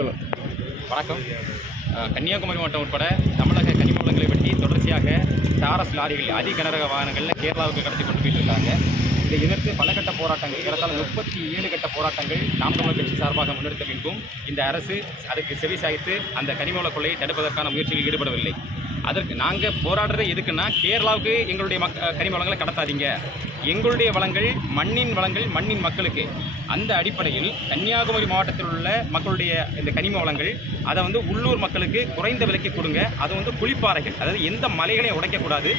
வணக்கம். கன்னியாகுமரி மாவட்டம் உட்பட தமிழக கனிம வளங்களை பற்றி தொடர்ச்சியாக டாரஸ் லாரிகள் அதிகனரக வாகனங்களில் கேரளாவுக்கு கடத்தி கொண்டு போயிட்டு இருக்காங்க. இதை எதிர்த்து பல கட்ட போராட்டங்கள், ஏறத்தாழ 37 கட்ட போராட்டங்கள் நாம் தமிழர் கட்சி சார்பாக முன்னெடுத்த பின்பும் இந்த அரசு அதுக்கு செவிசாய்த்து அந்த கனிம வள கொள்ளையை தடுப்பதற்கான முயற்சியில் ஈடுபடவில்லை. அதற்கு நாங்கள் போராடுறது எதுக்குன்னா, கேரளாவுக்கு எங்களுடைய கனிம வளங்களை கடத்தாதீங்க, எங்களுடைய வளங்கள் மண்ணின் வளங்கள், மண்ணின் மக்களுக்கு. அந்த அடிப்படையில் கன்னியாகுமரி மாவட்டத்தில் உள்ள மக்களுடைய இந்த கனிம வளங்கள் அதை உள்ளூர் மக்களுக்கு குறைந்த விலைக்கு கொடுங்க. அது குளிப்பாறைகள், அதாவது எந்த மலைகளையும் உடைக்கக்கூடாது,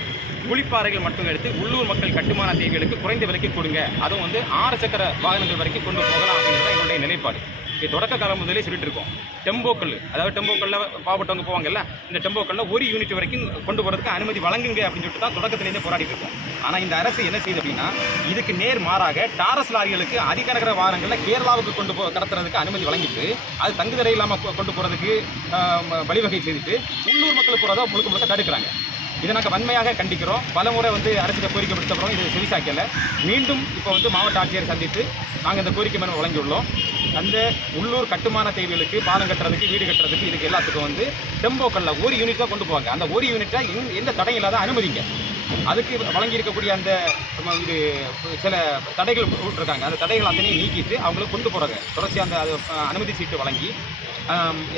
குளிப்பாறைகள் மட்டும் எடுத்து உள்ளூர் மக்கள் கட்டுமான தேவைகளுக்கு குறைந்த விலைக்கு கொடுங்க. அதுவும் 6 சக்கர வாகனங்கள் வரைக்கும் கொண்டு போகலாம் அப்படிங்கிறது எங்களுடைய நிலைப்பாடு. இது தொடக்க காலம் முதலே சொல்லிட்டு இருக்கோம். டெம்போக்கள், அதாவது டெம்போக்களில் பாவப்பட்டவங்க போவாங்கல்ல, இந்த டெம்போக்களில் 1 யூனிட் வரைக்கும் கொண்டு போகிறதுக்கு அனுமதி வழங்குங்க அப்படின்னு சொல்லிட்டு தான் தொடக்கத்திலேருந்து போராடிட்டு இருக்கோம். ஆனால் இந்த அரசு என்ன செய்யுது அப்படின்னா, இதுக்கு நேர் மாறாக டாரஸ் லாரிகளுக்கு அதிகநகர வாகனங்களில் கேரளாவுக்கு கொண்டு கடத்துறதுக்கு அனுமதி வழங்கிட்டு, அது தங்குதடை இல்லாமல் கொண்டு போகிறதுக்கு வழிவகை செய்துட்டு உள்ளூர் மக்கள் போகிறதா முழுக்க தடுக்கிறாங்க. இதை நாங்கள் வன்மையாக கண்டிக்கிறோம். பல முறை அரசியல் கோரிக்கை விடுத்தப்பறம் இது செவிசாக்கல. மீண்டும் இப்போ மாவட்ட ஆட்சியரை சந்தித்து நாங்கள் இந்த கோரிக்கை மனு வழங்கியுள்ளோம். அந்த உள்ளூர் கட்டுமான தேவைகளுக்கு, பாலம் கட்டுறதுக்கு, வீடு கட்டுறதுக்கு, இதுக்கு எல்லாத்துக்கும் டெம்போக்களில் 1 யூனிட் தான் கொண்டு போவாங்க. அந்த 1 யூனிட்டை எந்த தடையும் இல்லாத அனுமதிங்க. அதுக்கு வழங்கியிருக்கக்கூடிய அந்த இது சில தடைகள் விட்டுருக்காங்க. அந்த தடைகள் அத்தனையும் நீக்கிட்டு அவங்களுக்கு கொண்டு போகிறாங்க. தொடர்ச்சி அந்த அனுமதி சீட்டு வழங்கி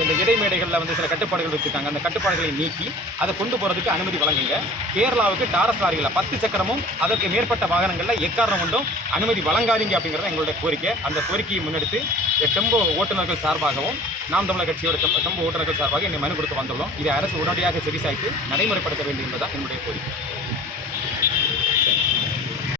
இந்த இடைமேடைகளில் சில கட்டுப்பாடுகள் வச்சுருக்காங்க. அந்த கட்டுப்பாடுகளை நீக்கி அதை கொண்டு போகிறதுக்கு அனுமதி வழங்குங்க. கேரளாவுக்கு டாரஸ் லாரிகளில் 10 சக்கரமும் அதற்கு மேற்பட்ட வாகனங்களில் எக்காரணம் கொண்டும் அனுமதி வழங்காதீங்க அப்படிங்கிறத எங்களுடைய கோரிக்கை. அந்த கோரிக்கையை முன்னெடுத்து டெம்போ ஓட்டுநர்கள் சார்பாகவும் நாம் தமிழர் கட்சியோட டெம்போ ஓட்டுநர்கள் சார்பாக என்னை மனு கொடுக்க வந்துள்ளோம். இதை அரசு உடனடியாக செவிசாய்த்து நடைமுறைப்படுத்த வேண்டும் என்பதுதான் என்னுடைய கோரிக்கை.